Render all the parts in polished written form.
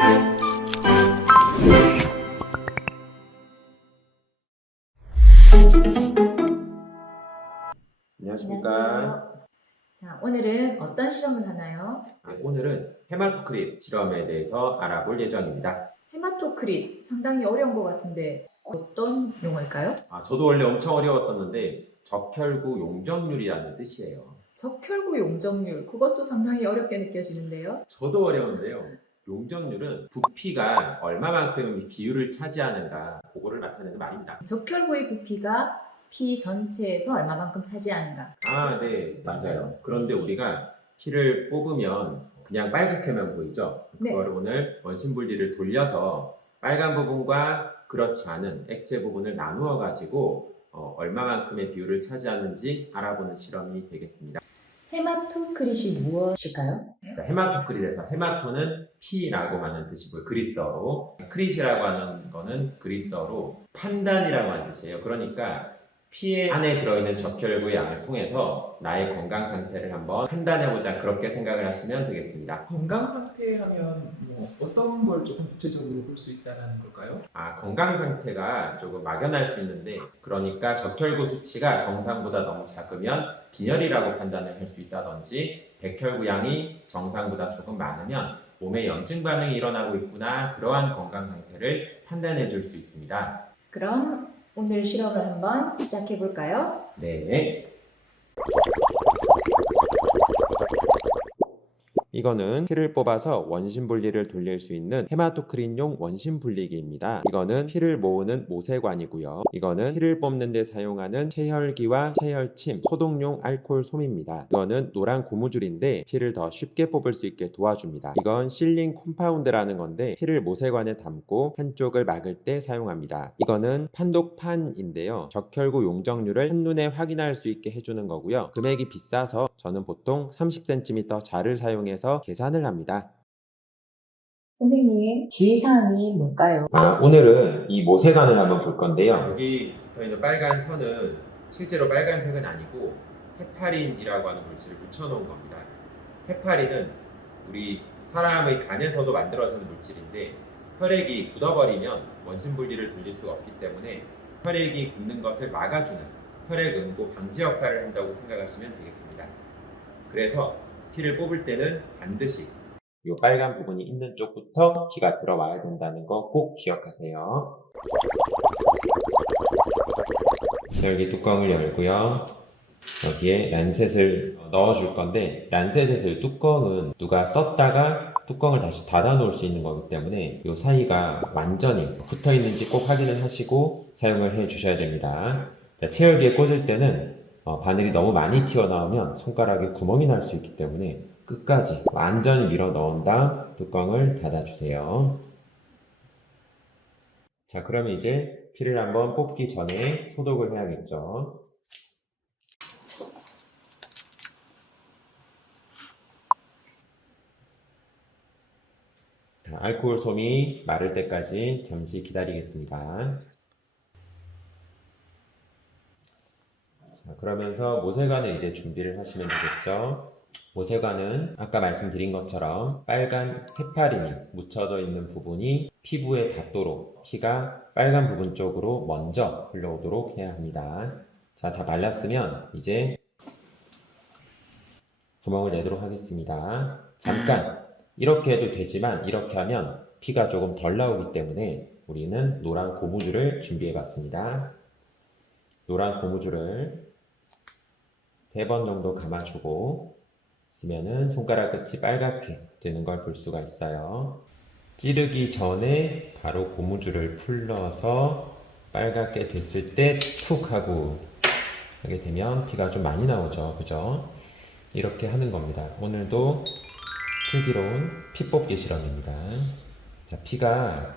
안녕하십니까. 안녕하세요. 자, 오늘은 어떤 실험을 하나요? 오늘은 헤마토크릿 실험에 대해서 알아볼 예정입니다. 헤마토크릿 상당히 어려운 것 같은데 어떤 용어일까요? 저도 원래 엄청 어려웠었는데 적혈구 용적률이라는 뜻이에요. 적혈구 용적률, 그것도 상당히 어렵게 느껴지는데요. 저도 어려운데요. 용적률은 부피가 얼마만큼 비율을 차지하는가 그거를 나타내는 말입니다. 적혈구의 부피가 피 전체에서 얼마만큼 차지하는가? 네, 맞아요. 그런데 우리가 피를 뽑으면 그냥 빨갛게만 보이죠? 네. 그걸 오늘 원심 분리를 돌려서 빨간 부분과 그렇지 않은 액체 부분을 나누어 가지고 얼마만큼의 비율을 차지하는지 알아보는 실험이 되겠습니다. 헤마토크릿이 무엇일까요? 헤마토크릿에서 헤마토는 피라고 하는 뜻이고요. 그리스어로. 크릿이라고 하는 거는 그리스어로 판단이라고 하는 뜻이에요. 그러니까 피 안에 들어있는 적혈구의 양을 통해서 나의 건강 상태를 한번 판단해보자, 그렇게 생각을 하시면 되겠습니다. 건강 상태 하면 뭐 어떤 걸 조금 구체적으로 볼 수 있다는 걸까요? 건강 상태가 조금 막연할 수 있는데, 그러니까 적혈구 수치가 정상보다 너무 작으면 빈혈이라고 판단을 할 수 있다든지, 백혈구 양이 정상보다 조금 많으면 몸에 염증 반응이 일어나고 있구나, 그러한 건강 상태를 판단해 줄 수 있습니다. 그럼 오늘 실험을 한번 시작해 볼까요? 네. 이거는 피를 뽑아서 원심 분리를 돌릴 수 있는 헤마토크릿용 원심 분리기입니다. 이거는 피를 모으는 모세관이고요. 이거는 피를 뽑는 데 사용하는 체혈기와 체혈침, 소독용 알코올 솜입니다. 이거는 노란 고무줄인데 피를 더 쉽게 뽑을 수 있게 도와줍니다. 이건 실린 콤파운드라는 건데 피를 모세관에 담고 한쪽을 막을 때 사용합니다. 이거는 판독판인데요. 적혈구 용적률을 한눈에 확인할 수 있게 해주는 거고요. 금액이 비싸서 저는 보통 30cm 자를 사용해서 계산을 합니다. 선생님, 주의사항이 뭘까요? 오늘은 이 모세관을 한번 볼 건데요. 여기 붙어있는 빨간 선은 실제로 빨간색은 아니고 헤파린이라고 하는 물질을 묻혀놓은 겁니다. 헤파린은 우리 사람의 간에서도 만들어지는 물질인데, 혈액이 굳어버리면 원심 분리를 돌릴 수가 없기 때문에 혈액이 굳는 것을 막아주는 혈액 응고 방지 역할을 한다고 생각하시면 되겠습니다. 그래서 피를 뽑을 때는 반드시 이 빨간 부분이 있는 쪽부터 피가 들어와야 된다는 거 꼭 기억하세요. 여기 뚜껑을 열고요. 여기에 란셋을 넣어줄 건데, 란셋에서의 뚜껑은 누가 썼다가 뚜껑을 다시 닫아 놓을 수 있는 거기 때문에 이 사이가 완전히 붙어 있는지 꼭 확인을 하시고 사용을 해 주셔야 됩니다. 체열기에 꽂을 때는 바늘이 너무 많이 튀어나오면 손가락에 구멍이 날 수 있기 때문에 끝까지 완전히 밀어 넣은 다음 뚜껑을 닫아주세요. 자, 그러면 이제 피를 한번 뽑기 전에 소독을 해야겠죠. 알코올 솜이 마를 때까지 잠시 기다리겠습니다. 자, 그러면서 모세관을 이제 준비를 하시면 되겠죠. 모세관은 아까 말씀드린 것처럼 빨간 헤파린이 묻혀져 있는 부분이 피부에 닿도록, 피가 빨간 부분 쪽으로 먼저 흘러오도록 해야 합니다. 자, 다 말랐으면 이제 구멍을 내도록 하겠습니다. 잠깐 이렇게 해도 되지만 이렇게 하면 피가 조금 덜 나오기 때문에 우리는 노란 고무줄을 준비해 봤습니다. 노란 고무줄을 3번 정도 감아주고 있으면은 손가락 끝이 빨갛게 되는 걸 볼 수가 있어요. 찌르기 전에 바로 고무줄을 풀러서 빨갛게 됐을 때 툭 하고 하게 되면 피가 좀 많이 나오죠. 그죠? 이렇게 하는 겁니다. 오늘도 슬기로운 피 뽑기 실험입니다. 자, 피가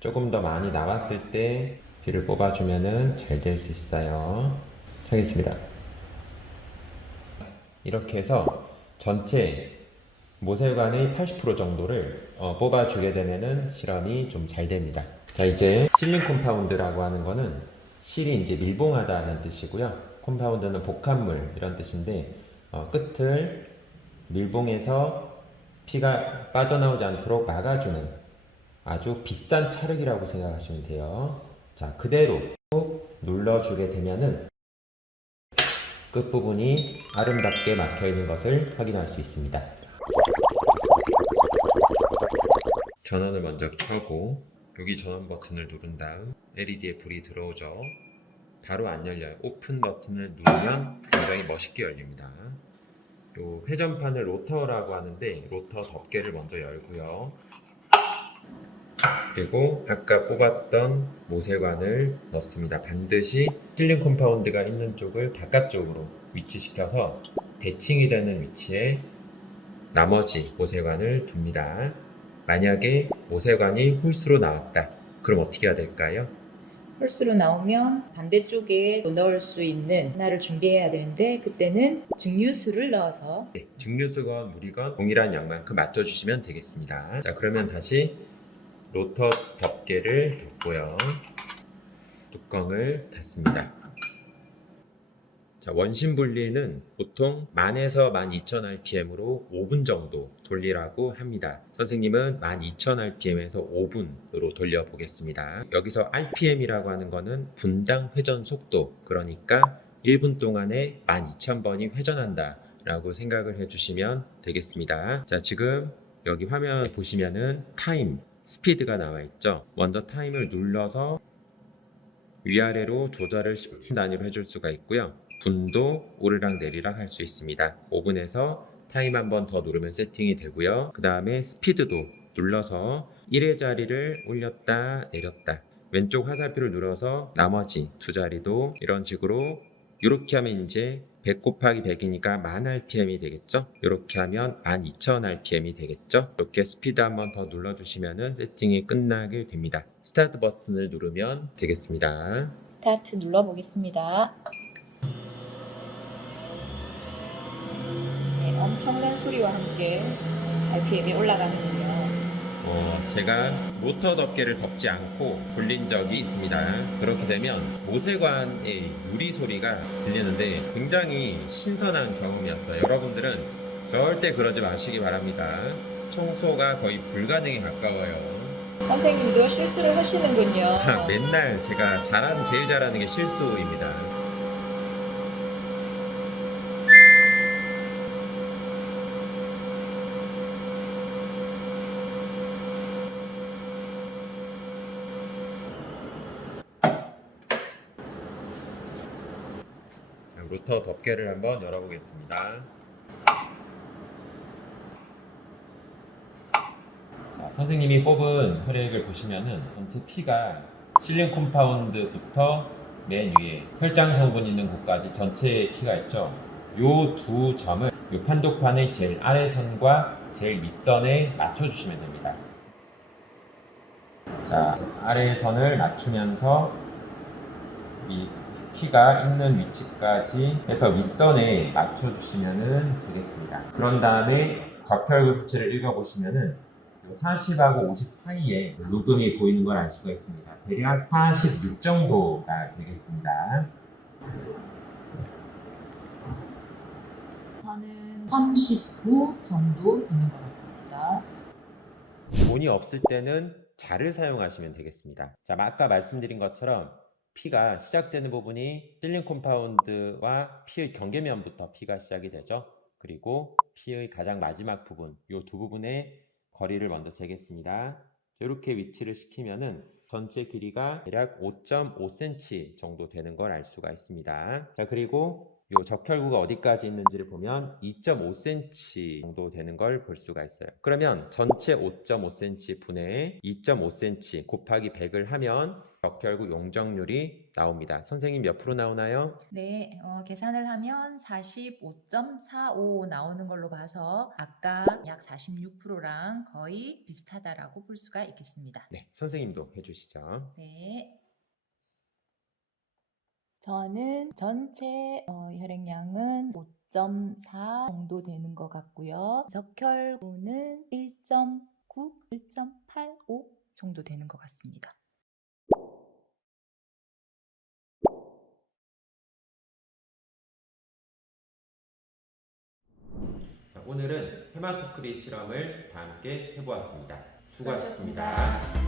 조금 더 많이 나왔을 때 피를 뽑아주면은 잘 될 수 있어요. 하겠습니다. 이렇게 해서 전체 모세관의 80% 정도를 뽑아주게 되면은 실험이 좀 잘 됩니다. 자, 이제 실린 콤파운드라고 하는 거는 실이 이제 밀봉하다는 뜻이고요. 콤파운드는 복합물 이런 뜻인데, 끝을 밀봉해서 피가 빠져나오지 않도록 막아주는 아주 비싼 찰흙이라고 생각하시면 돼요. 자, 그대로 꾹 눌러주게 되면은 끝부분이 아름답게 막혀 있는 것을 확인할 수 있습니다. 전원을 먼저 켜고 여기 전원 버튼을 누른 다음 LED에 불이 들어오죠. 바로 안 열려요. 오픈 버튼을 누르면 굉장히 멋있게 열립니다. 요 회전판을 로터라고 하는데 로터 덮개를 먼저 열고요. 그리고 아까 뽑았던 모세관을 넣습니다. 반드시 실링 컴파운드가 있는 쪽을 바깥쪽으로 위치시켜서 대칭이 되는 위치에 나머지 모세관을 둡니다. 만약에 모세관이 홀수로 나왔다. 그럼 어떻게 해야 될까요? 홀수로 나오면 반대쪽에 넣을 수 있는 하나를 준비해야 되는데 그때는 증류수를 넣어서 네, 증류수건, 물이건 동일한 양만큼 맞춰주시면 되겠습니다. 자, 그러면 다시 로터 덮개를 덮고요. 뚜껑을 닫습니다. 자, 원심 분리는 보통 1000에서 12000rpm으로 5분 정도 돌리라고 합니다. 선생님은 12000rpm에서 5분으로 돌려보겠습니다. 여기서 rpm이라고 하는 거는 분당 회전 속도, 그러니까 1분 동안에 12000번이 회전한다 라고 생각을 해주시면 되겠습니다. 자, 지금 여기 화면 보시면은 타임, 스피드가 나와 있죠. 먼저 타임을 눌러서 위아래로 조절을 10분 단위로 해줄 수가 있고요. 분도 오르락 내리락 할 수 있습니다. 5분에서 타임 한 번 더 누르면 세팅이 되고요. 그 다음에 스피드도 눌러서 1의 자리를 올렸다 내렸다, 왼쪽 화살표를 눌러서 나머지 두 자리도 이런 식으로, 이렇게 하면 이제 100 곱하기 100이니까 1000rpm이 되겠죠. 이렇게 하면 12000rpm이 되겠죠. 이렇게 스피드 한번 더 눌러주시면 세팅이 끝나게 됩니다. 스타트 버튼을 누르면 되겠습니다. 스타트 눌러보겠습니다. 네, 엄청난 소리와 함께 RPM이 올라가는군요. 제가 모터 덮개를 덮지 않고 돌린 적이 있습니다. 그렇게 되면 모세관의 유리 소리가 들리는데 굉장히 신선한 경험이었어요. 여러분들은 절대 그러지 마시기 바랍니다. 청소가 거의 불가능에 가까워요. 선생님도 실수를 하시는군요. 맨날 제가 제일 잘하는 게 실수입니다. 로터 덮개를 한번 열어보겠습니다. 자, 선생님이 뽑은 혈액을 보시면은 전체 피가 실링 컴파운드부터 맨 위에 혈장 성분 있는 곳까지 전체 피가 있죠. 요 두 점을 요 판독판의 제일 아래 선과 제일 밑선에 맞춰주시면 됩니다. 자, 아래 선을 맞추면서 이 피가 있는 위치까지 해서 윗선에 맞춰주시면 되겠습니다. 그런 다음에 적혈구 수치를 읽어보시면은 40하고 50 사이에 녹음이 보이는 걸 알 수가 있습니다. 대략 46 정도가 되겠습니다. 저는 39 정도 되는 것 같습니다. 돈이 없을 때는 자를 사용하시면 되겠습니다. 자, 아까 말씀드린 것처럼 피가 시작되는 부분이 실링 컴파운드와 피의 경계면부터 피가 시작이 되죠. 그리고 피의 가장 마지막 부분, 이 두 부분의 거리를 먼저 재겠습니다. 이렇게 위치를 시키면은 전체 길이가 대략 5.5cm 정도 되는 걸 알 수가 있습니다. 자, 그리고 이 적혈구가 어디까지 있는지를 보면 2.5cm 정도 되는 걸 볼 수가 있어요. 그러면 전체 5.5cm 분의 2.5cm 곱하기 100을 하면 적혈구 용적률이 나옵니다. 선생님 몇 프로 나오나요? 네, 계산을 하면 45.45 나오는 걸로 봐서 아까 약 46%랑 거의 비슷하다라고 볼 수가 있겠습니다. 네, 선생님도 해주시죠. 네. 저는 전체 혈액량은 5.4 정도 되는 것 같고요. 적혈구는 1.9, 1.85 정도 되는 것 같습니다. 오늘은 헤마토크릿 실험을 다 함께 해보았습니다. 수고하셨습니다.